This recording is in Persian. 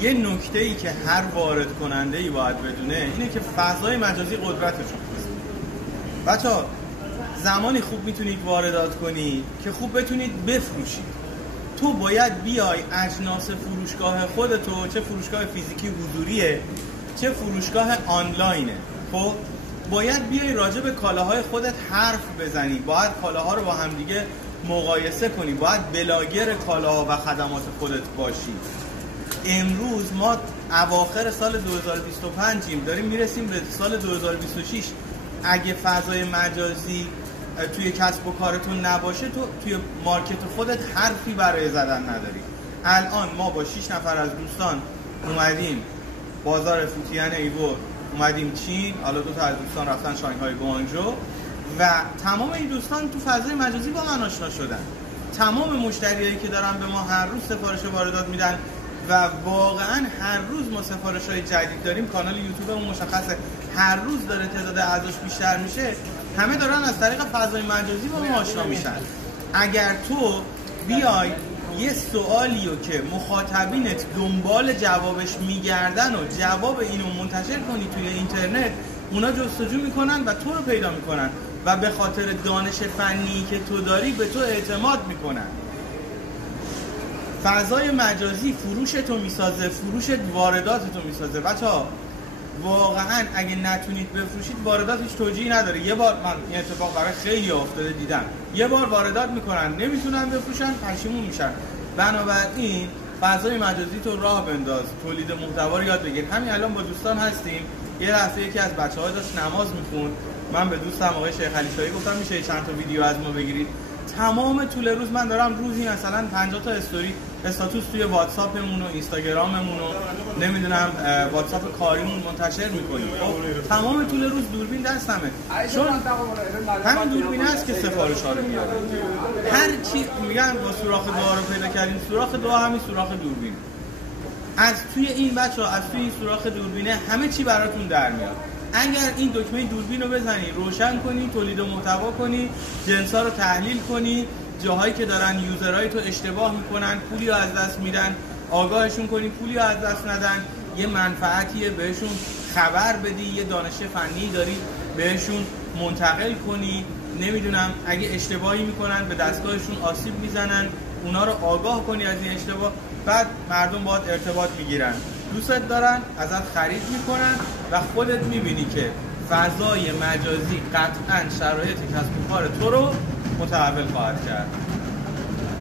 یه نکته‌ای که هر وارد کننده‌ای باید بدونه اینه که فضای مجازی قدرتش هست. بچه‌ها زمانی خوب میتونید واردات کنی که خوب بتونید بفروشید. تو باید بیای اجناس فروشگاه خودتو، چه فروشگاه فیزیکی حضوریه چه فروشگاه آنلاینه، خب باید بیای راجع به کالاهای خودت حرف بزنی، باید کالاها رو با هم دیگه مقایسه کنی، باید بلاگر کالاها و خدمات خودت باشی. امروز ما اواخر سال 2025 داریم میرسیم به سال 2026. اگه فضای مجازی توی کسب و کارتون نباشه، تو توی مارکت خودت حرفی برای زدن نداری. الان ما با 6 نفر از دوستان اومدیم بازار فوتین ایور، اومدیم چین، حالا 2 تا از دوستان رفتن شانگهای گوانجو و تمام این دوستان تو فضای مجازی با من آشنا شدن. تمام مشتریایی که دارن به ما هر روز سفارش واردات میدن و واقعا هر روز ما سفارش‌های جدید داریم، کانال یوتیوبمون مشخصه هر روز داره تعداد اعضاش بیشتر میشه، همه دارن از طریق فضای مجازی با ما آشنا میشن. اگر تو بیای یه سوالیو که مخاطبینت دنبال جوابش میگردن و جواب اینو منتشر کنی توی اینترنت، اونا جستجو میکنن و تو رو پیدا میکنن و به خاطر دانش فنی که تو داری به تو اعتماد میکنن. فضای مجازی فروش تو میسازه، فروش واردات تو میسازه. بچه‌ها واقعا اگه نتونید بفروشید، واردات هیچ توجیهی نداره. یه بار من این اتفاق برای خیلی افتاده دیدم، یه بار واردات میکنن نمیتونن بفروشن، پشیمون میشن. بنابراین فضای مجازی تو راه بنداز، تولید محتوا رو یاد بگیر. همین الان با دوستان هستیم، یه دفعه یکی از بچه‌ها داشت نماز میخوند، من به دوستم آقای شیخ علی شاهی گفتم میشه چند تا ویدیو از ما بگیرید. تمام طول روز من دارم روزی مثلا 50 تا استاتوس توی واتساپمون و اینستاگراممون و نمیدونم واتساپ کاریمون منتشر میکنیم. خب تمام طول روز دوربین دستمه، چون همین دوربین هست که سفارش‌ها رو میاره. هر چی میگن با سوراخ دعا رو پیدا کردیم، سوراخ دعا همین سوراخ دوربین. از توی این بچه‌ها، از توی این سوراخ دوربینه همه چی براتون در میاد. اگر این دکمه دوربین رو بزنی، روشن کنی، تولید محتوا کنی، جنسا رو تحلیل کنی، جاهایی که دارن یوزرهای تو اشتباه میکنن، پولی رو از دست میدن، آگاهشون کنی، پولی رو از دست ندن، یه منفعتیه بهشون خبر بدی، یه دانش فنی داری بهشون منتقل کنی، نمیدونم اگه اشتباهی میکنن به دستگاهشون آسیب میزنن، اونا رو آگاه کنی از این اشتباه، بعد مردم باهات ارتباط میگیرن، دوستت دارن، ازت خرید میکنن و خودت میبینی که فضای مجازی قطعاً شرایط کسب و کار تو رو متحول خواهد کرد.